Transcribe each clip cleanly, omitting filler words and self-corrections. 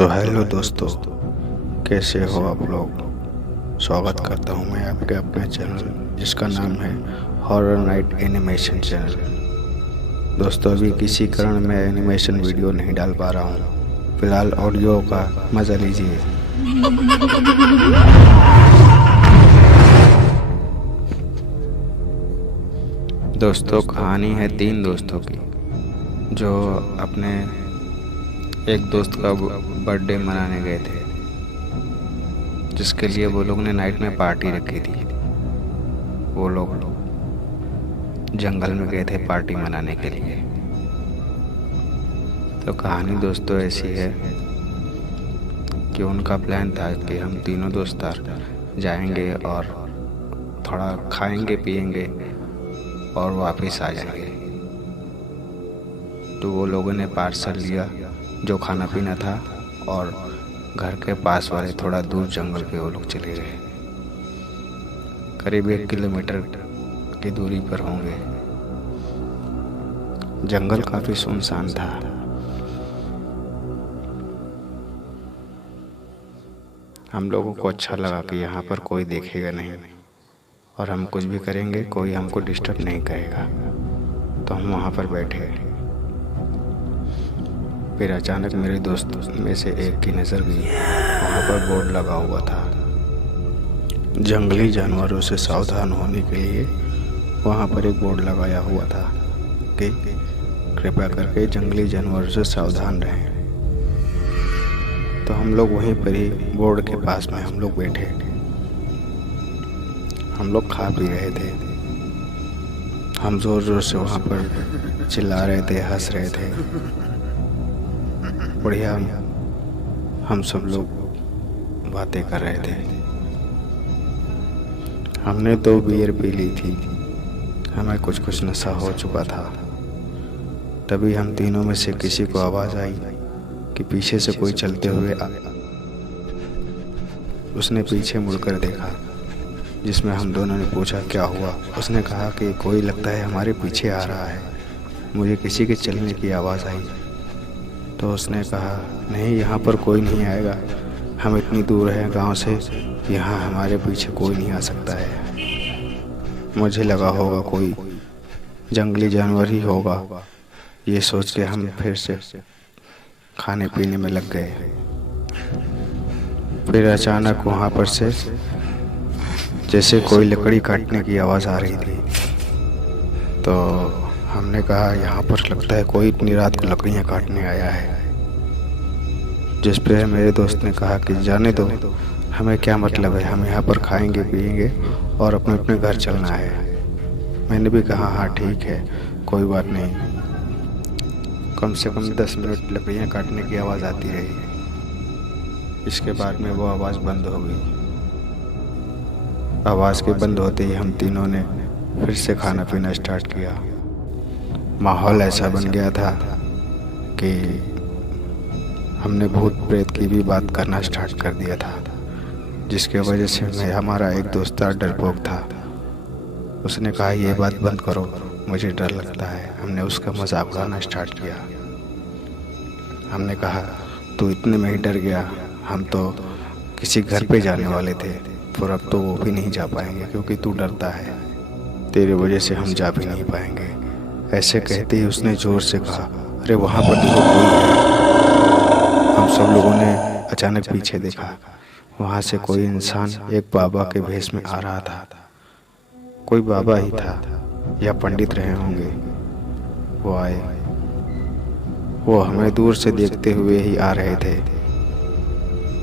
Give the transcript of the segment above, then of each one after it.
तो हेलो दोस्तों, कैसे हो आप लोग। स्वागत करता हूं मैं आपके अपने चैनल जिसका नाम है हॉरर नाइट एनिमेशन चैनल। दोस्तों, अभी किसी कारण मैं एनिमेशन वीडियो नहीं डाल पा रहा हूं। फिलहाल ऑडियो का मज़ा लीजिए। दोस्तों, कहानी है 3 दोस्तों की जो अपने एक दोस्त का बर्थडे मनाने गए थे, जिसके लिए वो लोग ने नाइट में पार्टी रखी थी। वो लोग जंगल में गए थे पार्टी मनाने के लिए। तो कहानी दोस्तों ऐसी है कि उनका प्लान था कि हम तीनों दोस्त जाएंगे और थोड़ा खाएंगे पिएंगे और वापस आ जाएंगे। तो वो लोगों ने पार्सल लिया जो खाना पीना था और घर के पास वाले थोड़ा दूर जंगल पे वो लोग चले गए। करीब 1 किलोमीटर की दूरी पर होंगे। जंगल काफी सुनसान था। हम लोगों को अच्छा लगा कि यहाँ पर कोई देखेगा नहीं और हम कुछ भी करेंगे कोई हमको डिस्टर्ब नहीं करेगा। तो हम वहाँ पर बैठे। फिर अचानक मेरे दोस्त में से एक की नज़र गई। वहाँ पर बोर्ड लगा हुआ था, जंगली जानवरों से सावधान होने के लिए। वहाँ पर एक बोर्ड लगाया हुआ था कि कृपया करके जंगली जानवरों से सावधान रहें। तो हम लोग वहीं पर ही बोर्ड के पास में हम लोग बैठे। हम लोग खा पी रहे थे। हम ज़ोर ज़ोर से वहाँ पर चिल्ला रहे थे, हंस रहे थे। बढ़िया हम सब लोग बातें कर रहे थे। हमने 2 बियर पी ली थी। हमें कुछ नशा हो चुका था। तभी हम तीनों में से किसी को आवाज़ आई कि पीछे से कोई चलते हुए उसने पीछे मुड़कर देखा, जिसमें हम दोनों ने पूछा क्या हुआ। उसने कहा कि कोई लगता है हमारे पीछे आ रहा है। मुझे किसी के चलने की आवाज़ आई। तो उसने कहा नहीं, यहाँ पर कोई नहीं आएगा। हम इतनी दूर हैं गांव से, यहाँ हमारे पीछे कोई नहीं आ सकता है। मुझे लगा होगा कोई जंगली जानवर ही होगा। ये सोच के हम फिर से खाने पीने में लग गए। फिर अचानक वहाँ पर से जैसे कोई लकड़ी काटने की आवाज़ आ रही थी। तो हमने कहा यहाँ पर लगता है कोई इतनी रात को लकड़ियाँ काटने आया है। जिस पे मेरे दोस्त ने कहा कि जाने दो, हमें क्या मतलब है, हम यहाँ पर खाएंगे पिएंगे और अपने अपने घर चलना है। मैंने भी कहा हाँ ठीक है, कोई बात नहीं। कम से कम 10 मिनट लकड़ियाँ काटने की आवाज़ आती रही। इसके बाद में वो आवाज़ बंद हो गई। आवाज़ के बंद होते ही हम तीनों ने फिर से खाना पीना स्टार्ट किया। माहौल ऐसा बन गया था कि हमने भूत प्रेत की भी बात करना स्टार्ट कर दिया था, जिसके वजह से हमारा एक दोस्त डरपोक था। उसने कहा ये बात बंद करो, मुझे डर लगता है। हमने उसका मजाक उड़ाना स्टार्ट किया। हमने कहा तू इतने में ही डर गया, हम तो किसी घर पे जाने वाले थे, पर अब तो वो भी नहीं जा पाएंगे क्योंकि तू डरता है। तेरे वजह से हम जा भी नहीं पाएंगे। ऐसे कहते ही उसने जोर से कहा अरे वहाँ पर देखो कोई है। हम सब लोगों ने अचानक पीछे देखा। वहाँ से कोई इंसान एक बाबा के भेष में आ रहा था। कोई बाबा ही था या पंडित रहे होंगे। वो आए, वो हमें दूर से देखते हुए ही आ रहे थे।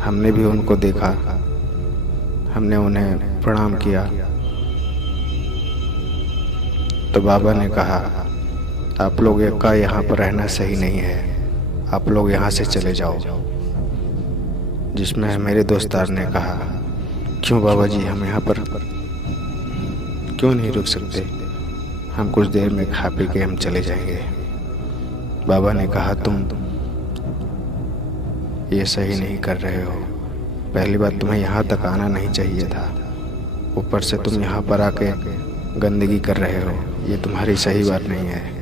हमने भी उनको देखा। हमने उन्हें प्रणाम किया। तो बाबा ने कहा आप लोग का यहाँ पर रहना सही नहीं है, आप लोग यहाँ से चले जाओ। जिसमें मेरे दोस्तार ने कहा क्यों बाबा जी, हम यहाँ पर क्यों नहीं रुक सकते, हम कुछ देर में खा पी के हम चले जाएंगे। बाबा ने कहा तुम ये सही नहीं कर रहे हो। पहली बात, तुम्हें यहाँ तक आना नहीं चाहिए था। ऊपर से तुम यहाँ पर आके गंदगी कर रहे हो, ये तुम्हारी सही बात नहीं है।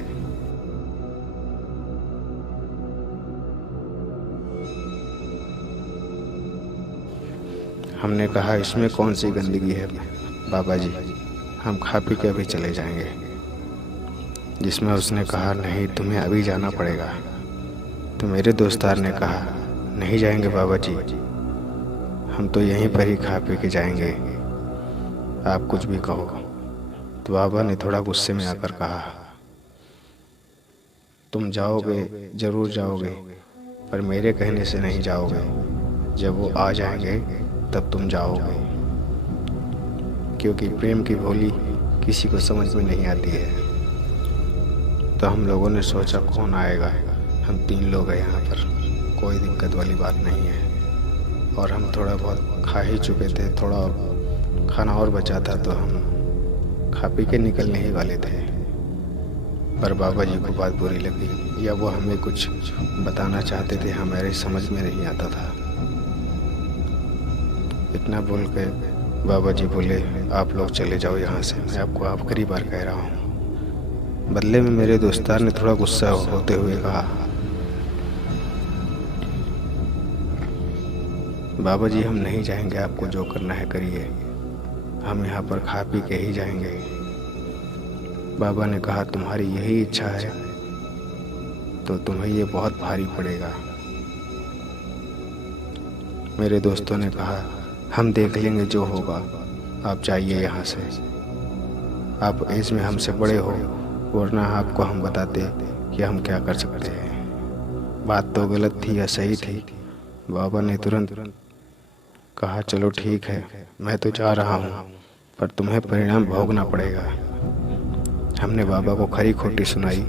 हमने कहा इसमें कौन सी गंदगी है बाबा जी, हम खा पी के अभी चले जाएंगे। जिसमें उसने कहा नहीं, तुम्हें अभी जाना पड़ेगा। तो मेरे दोस्तार ने कहा नहीं जाएंगे बाबा जी, हम तो यहीं पर ही खा पी के जाएंगे, आप कुछ भी कहो। तो बाबा ने थोड़ा गुस्से में आकर कहा तुम जाओगे, ज़रूर जाओगे, पर मेरे कहने से नहीं जाओगे। जब वो आ जाएंगे तब तुम जाओगे, क्योंकि प्रेम की भोली किसी को समझ में नहीं आती है। तो हम लोगों ने सोचा कौन आएगा, हम 3 लोग हैं यहाँ पर, कोई दिक्कत वाली बात नहीं है। और हम थोड़ा बहुत खा ही चुके थे, थोड़ा खाना और बचा था तो हम खा पी के निकलने ही वाले थे। पर बाबा जी को बात बुरी लगी, या वो हमें कुछ बताना चाहते थे, हमारे समझ में नहीं आता था। इतना बोल के बाबा जी बोले आप लोग चले जाओ यहाँ से, मैं आपको आखिरी बार कह रहा हूँ। बदले में मेरे दोस्तार ने थोड़ा गुस्सा होते हुए कहा बाबा जी हम नहीं जाएंगे, आपको जो करना है करिए, हम यहाँ पर खा पी के ही जाएंगे। बाबा ने कहा तुम्हारी यही इच्छा है तो तुम्हें ये बहुत भारी पड़ेगा। मेरे दोस्तों ने कहा हम देख लेंगे जो होगा, आप जाइए यहाँ से, आप एज में हमसे बड़े हो, वरना आपको हम बताते कि हम क्या कर सकते हैं। बात तो गलत थी या सही थी, बाबा ने तुरंत कहा चलो ठीक है, मैं तो जा रहा हूँ, पर तुम्हें परिणाम भोगना पड़ेगा। हमने बाबा को खरी खोटी सुनाई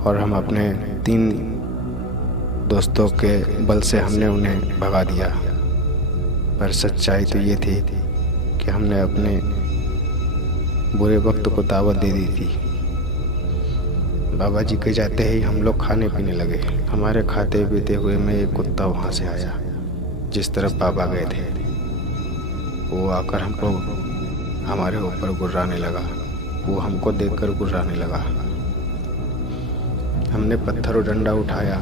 और हम अपने 3 दोस्तों के बल से हमने उन्हें भगा दिया। पर सच्चाई तो ये थी कि हमने अपने बुरे वक्त को दावत दे दी थी। बाबा जी के जाते ही हम लोग खाने पीने लगे। हमारे खाते पीते हुए में एक कुत्ता वहाँ से आया जिस तरफ बाबा गए थे। वो आकर हमको हमारे ऊपर गुर्राने लगा, वो हमको देखकर गुर्राने लगा। हमने पत्थर और डंडा उठाया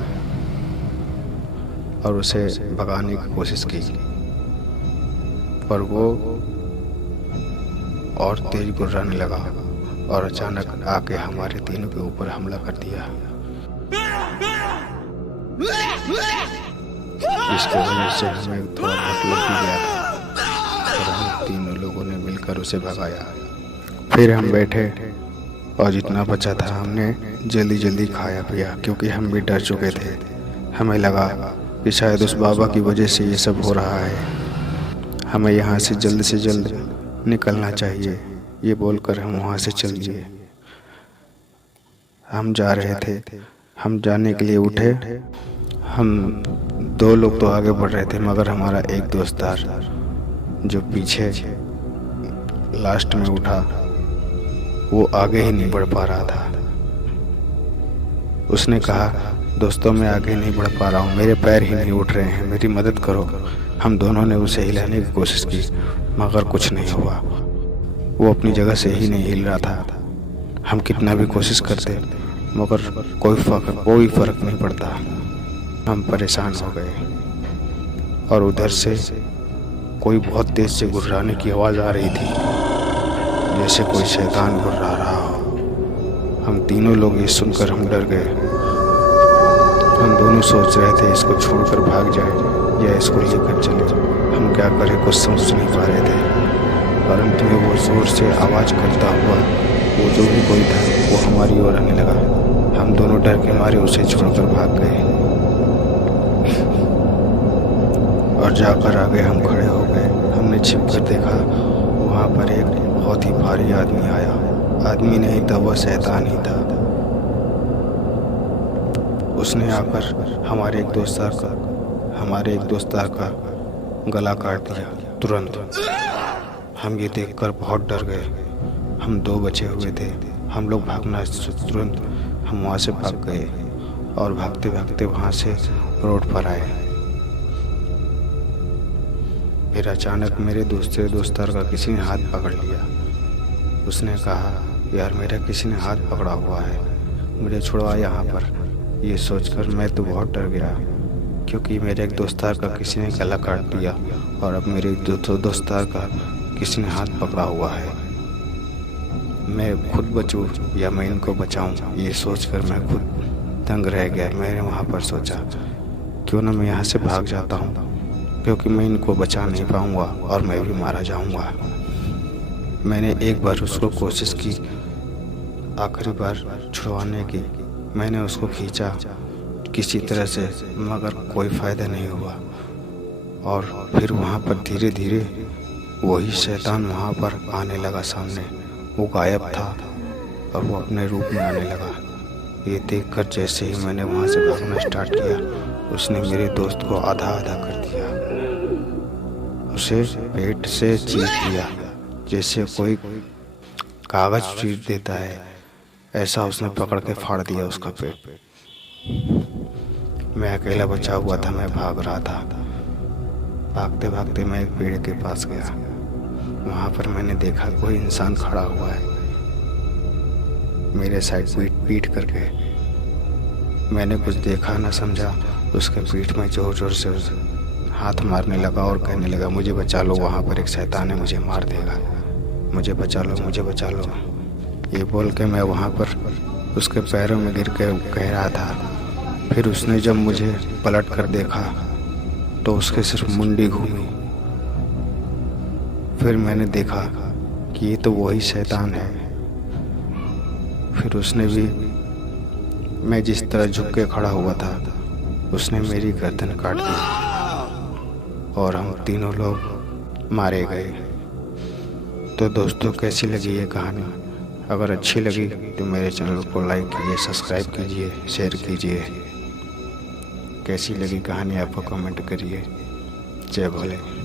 और उसे भगाने की कोशिश की, पर वो और तेज गुर्राने लगा और अचानक आके हमारे तीनों के ऊपर हमला कर दिया। इसकी वजह से हमें थोड़ा बहुत लग भी गया था, पर हम तीनों लोगों ने मिलकर उसे भगाया। फिर हम बैठे और जितना बचा था हमने जल्दी जल्दी खाया पिया, क्योंकि हम भी डर चुके थे। हमें लगा कि शायद उस बाबा की वजह से ये सब हो रहा है, हमें यहाँ से जल्द निकलना चाहिए। ये बोलकर हम वहाँ से चल दिए। हम जा रहे थे, हम जाने के लिए उठे। हम 2 लोग तो आगे बढ़ रहे थे, मगर हमारा एक दोस्तार जो पीछे लास्ट में उठा, वो आगे ही नहीं बढ़ पा रहा था। उसने कहा दोस्तों मैं आगे नहीं बढ़ पा रहा हूँ, मेरे पैर ही नहीं उठ रहे हैं, मेरी मदद करो। हम दोनों ने उसे हिलाने की कोशिश की, मगर कुछ नहीं हुआ। वो अपनी जगह से ही नहीं हिल रहा था। हम कितना भी कोशिश करते मगर कोई फर्क नहीं पड़ता। हम परेशान हो गए और उधर से कोई बहुत तेज से गुर्राने की आवाज़ आ रही थी, जैसे कोई शैतान गुर्रा रहा हो। हम तीनों लोग ये सुनकर हम डर गए। हम दोनों सोच रहे थे इसको छोड़कर भाग जाए या इसको लेकर चले। हम क्या करें कुछ समझ नहीं पा रहे थे। परंतु वो जोर से आवाज़ करता हुआ वो जो भी कोई था वो हमारी ओर आने लगा। हम दोनों डर के मारे उसे छोड़कर भाग गए और जाकर आगे हम खड़े हो गए। हमने छिप कर देखा, वहाँ पर एक बहुत ही भारी आदमी आया। आदमी नहीं था, वह शैतान ही था। उसने आकर हमारे एक दोस्तार का गला काट दिया तुरंत। हम ये देखकर बहुत डर गए। हम 2 बचे हुए थे। हम लोग भागना तुरंत हम वहाँ से भाग गए और भागते भागते वहाँ से रोड पर आए। फिर अचानक मेरे दोस्तार का किसी ने हाथ पकड़ लिया। उसने कहा यार मेरा किसी ने हाथ पकड़ा हुआ है, मुझे छुड़वा यहाँ पर। ये सोचकर मैं तो बहुत डर गया क्योंकि मेरे एक दोस्तार का किसी ने गला काट दिया और अब मेरे दोस्तार का किसी ने हाथ पकड़ा हुआ है। मैं खुद बचूं या मैं इनको बचाऊं, ये सोचकर मैं खुद दंग रह गया। मैंने वहाँ पर सोचा क्यों ना मैं यहाँ से भाग जाता हूँ, क्योंकि मैं इनको बचा नहीं पाऊँगा और मैं भी मारा जाऊँगा। मैंने एक बार उसको कोशिश की, आखिरी बार छुड़वाने की। मैंने उसको खींचा किसी तरह से, मगर कोई फ़ायदा नहीं हुआ। और फिर वहाँ पर धीरे धीरे वही शैतान वहाँ पर आने लगा सामने। वो गायब था और वो अपने रूप में आने लगा। ये देखकर जैसे ही मैंने वहाँ से भागना स्टार्ट किया, उसने मेरे दोस्त को आधा आधा कर दिया। उसे पेट से चीर दिया जैसे कोई कागज़ चीर देता है, ऐसा उसने पकड़ के फाड़ दिया उसका पेट। मैं अकेला बचा हुआ था, मैं भाग रहा था। भागते भागते मैं एक पेड़ के पास गया। वहाँ पर मैंने देखा कोई इंसान खड़ा हुआ है मेरे साइड पीट करके। मैंने कुछ देखा ना समझा, उसके पीठ में जोर जोर से हाथ मारने लगा और कहने लगा, मुझे बचा लो, वहाँ पर एक शैतान है, मुझे मार देगा, मुझे बचा लो, मुझे बचा लो। ये बोल के मैं वहाँ पर उसके पैरों में गिर के कह रहा था। फिर उसने जब मुझे पलट कर देखा तो उसके सिर्फ मुंडी घूमी। फिर मैंने देखा कि ये तो वही शैतान है। फिर उसने भी, मैं जिस तरह झुक के खड़ा हुआ था, उसने मेरी गर्दन काट दी और हम तीनों लोग मारे गए। तो दोस्तों, कैसी लगी ये कहानी? अगर अच्छी लगी तो मेरे चैनल को लाइक कीजिए, सब्सक्राइब कीजिए, शेयर कीजिए। कैसी लगी कहानी आपको कमेंट करिए। जय भोले।